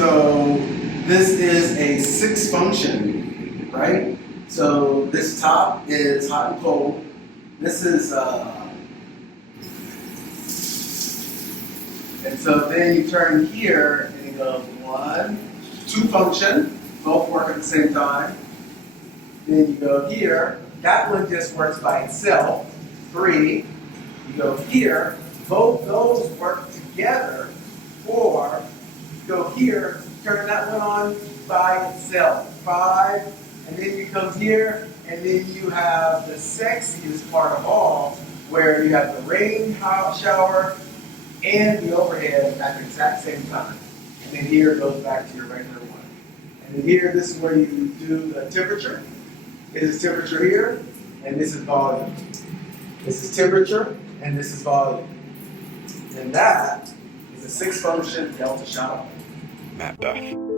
So this is a 6 function, right? So this top is hot and cold. This is, and so then you turn here and you go 1, 2 function, both work at the same time. Then you go here, that one just works by itself, 3. You go here, both those work together, 4. You go here, turn that one on by itself, 5. And then you come here, and then you have the sexiest part of all, where you have the rain shower and the overhead at the exact same time. And then here it goes back to your regular one. And then here, this is where you do the temperature. This is temperature here, and this is volume. This is temperature, and this is volume. And that is a 6 function Delta shower. Mattbeth.